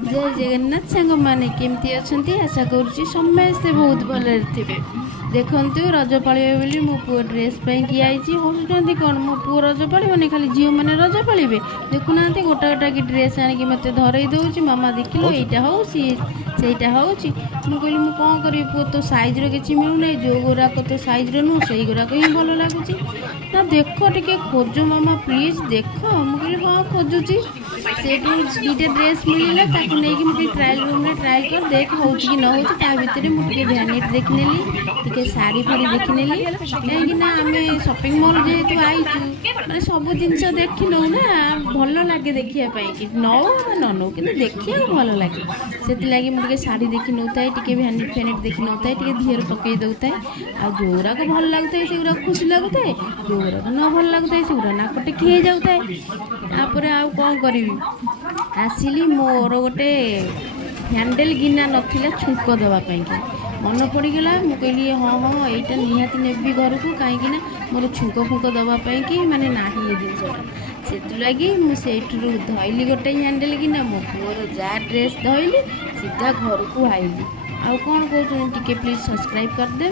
जय जगन्नाथ सांग मैंने केमती अच्छा आशा करुँची समस्ते बहुत भले थे। देखु रज पालिबे बोली मो पुओ ड्रेस पाई आई हसुँच कौन मो पुओ रज पालिबनी खाली झील मैंने रज पालिबे देखुना गोटा गोटा कि ड्रेस आनिक मत धरई दौर मामा देखिल यहाँ हो सीटा हो कहली मुझे कौन करी पुओ तो सैज कि मिलूना जो गुराक तो सैज नुह से गुराक ही भल लगुच ना देख टे खोज मामा प्लीज देख मुझे हाँ खोजुची से दुईटा ड्रेस मिलला नहीं ट्रायल रूम में ट्रायल कर देख हो कि न हो भितर मुझे भैनिट देखने टे शाढ़ी फाड़ी देखने कहीं आम शॉपिंग मॉल जेहेतु आईचु मैंने सब जिनस देखी नौ ना भल लगे देखापी कि नौ न नौ कि देखा भल लगे से लगी मुझे शाढ़ी देखी नौ थाए टे भैनिट फैनिट देखी नौ थाए टे धीरे पकई दौए आ जो गुराक भल लगुए से गुरा खुशी लगुए जो गुराक न भल लगुए से गुरा नाक टेकी हो जाए आप कौन करी आसिली मोर गोटे हैंडल गिना नाला छुंक देवाई मन पड़गला मुझे कहली हाँ हाँ यहाँ निहाती नेबी घर को कहीं मोर छुंक फुंक देवाई कि माने ना ये जिनसा से लगी मुझे धैली गोटे हैंडल गिना मो पुअर जा ड्रेस धैली सीधा घर को आईली। आउ कौन कहते प्लीज सब्सक्राइब करदे।